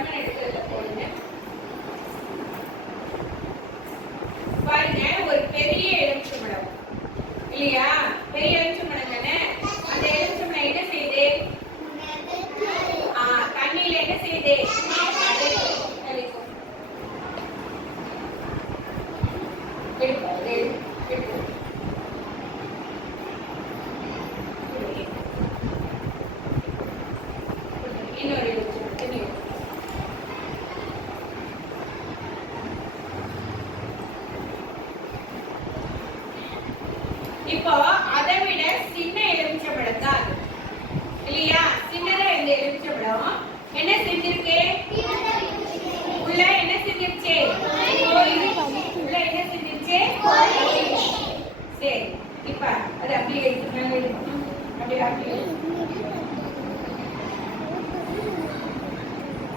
Lemon எடுக்கிறதுல போடுங்க. பாருங்க, ஒரு பெரிய எலுமிச்சம்பழம் இல்லையா? பெரிய எலுமிச்சம்பழம் தானே. அந்த எலுமிச்சம்பழம் என்ன செய்யுது? தண்ணியில என்ன செய்யுது? இன்னொரு இப்போ அதை விட சின்ன எலுமிச்சம்பழம் தான் இல்லையா? சின்னதா இந்த எலுமிச்சம்பழம் என்ன செஞ்சிருக்கு? உள்ள என்ன செஞ்சிருச்சு? உள்ள என்ன செஞ்சிருச்சு? சரி, இப்ப அது அப்படியே எடுத்து அப்படியே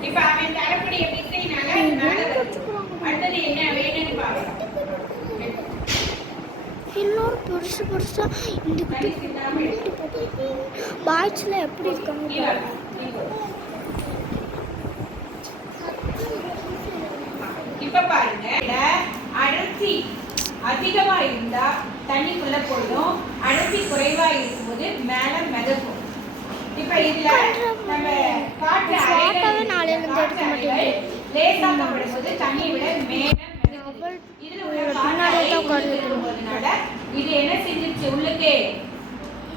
இப்ப அவன் தரக்கூடிய விசைனால அடுத்தது என்ன வேணும்னு பார்க்கலாம். இன்னொரு பெருசு பெருசா இந்த பாய்ஸ்ல எப்படி இருக்காங்க? இப்ப பாருங்க, அடர்த்தி அதிகமா இருந்தா தண்ணிக்குள்ள போயிடும், அடர்த்தி குறைவா இருக்கும்போது மேல மிதக்கும். இப்ப இதுல நம்ம காற்று லேசாக்கப்படும்போது தண்ணியை விட மேல இதுல உள்ள காற்றோதனால இது என்ன செஞ்சிருச்சு? உள்ளுக்கே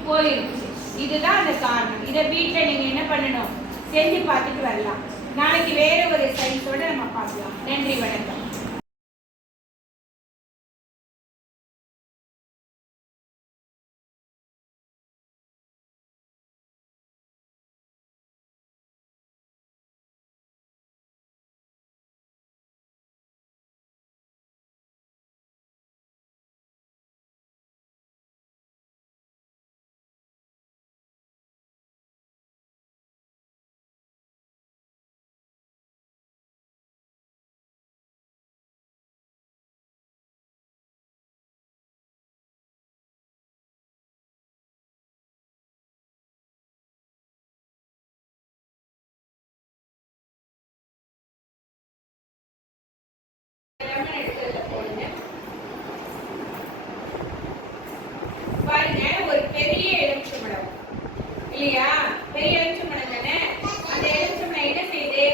போயிருச்சு. இதுதான் அந்த காரணம். இதை வீட்டுல நீங்க என்ன பண்ணணும்? செஞ்சு பார்த்துட்டு வரலாம். நாளைக்கு வேற ஒரு சயின்ஸோட நம்ம பார்க்கலாம். நன்றி, வணக்கம். பாருங்க, ஒரு பெரிய எலுமிச்சம்பழம் இல்லையா? பெரிய எலுமிச்சம்பழம் தானே. அந்த எலுமிச்சம்பழம் என்ன செய்யுது?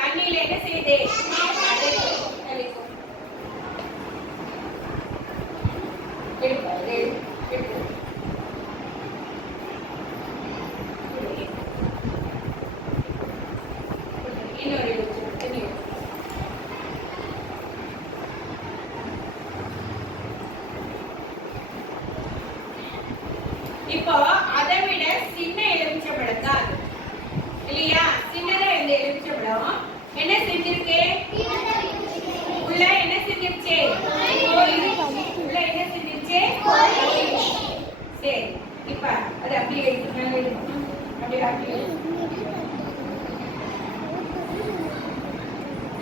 தண்ணியில என்ன செய்யுது? இன்னொரு இப்போ அதை விட சின்ன எலுமிச்சம்பழம் தான் இல்லையா? சின்னதா இந்த எலுமிச்சம்பழம் என்ன செஞ்சிருக்கு? உள்ள என்ன செஞ்சிருச்சு? உள்ள என்ன செஞ்சிருச்சு? சரி, இப்ப அது அப்படியே எடுத்து அப்படியே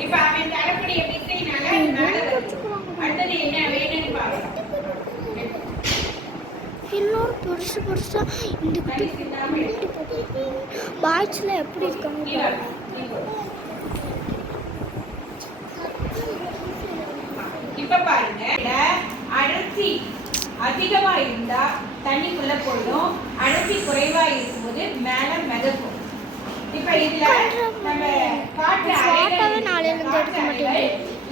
இப்ப அவன் தரக்கூடிய விசைனால அடுத்தது என்ன வேணும்னு பார்க்கலாம். இன்னொரு பெருசு பெருசா இந்த பாய்ஸ்ல எப்படி இருக்காங்க? இப்ப பாருங்க, அடர்த்தி அதிகமா இருந்தா தண்ணிக்குள்ள போயிடும், அடர்த்தி குறைவா இருக்கும்போது மேல மிதக்கும். இப்ப இதுல நம்ம காற்று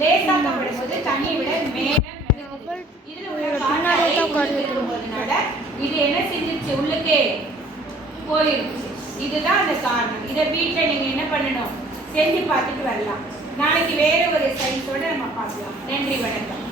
லேசாக்கப்படும்போது தண்ணியை விட மேல இதுல உள்ள காற்றோதனால இது என்ன செஞ்சிருச்சு? உள்ளுக்கே போயிருச்சு. இதுதான் அந்த காரணம். இதை வீட்டுல நீங்க என்ன பண்ணணும்? செஞ்சு பார்த்துட்டு வரலாம். நாளைக்கு வேற ஒரு சயின்ஸோட நம்ம பார்க்கலாம். நன்றி, வணக்கம்.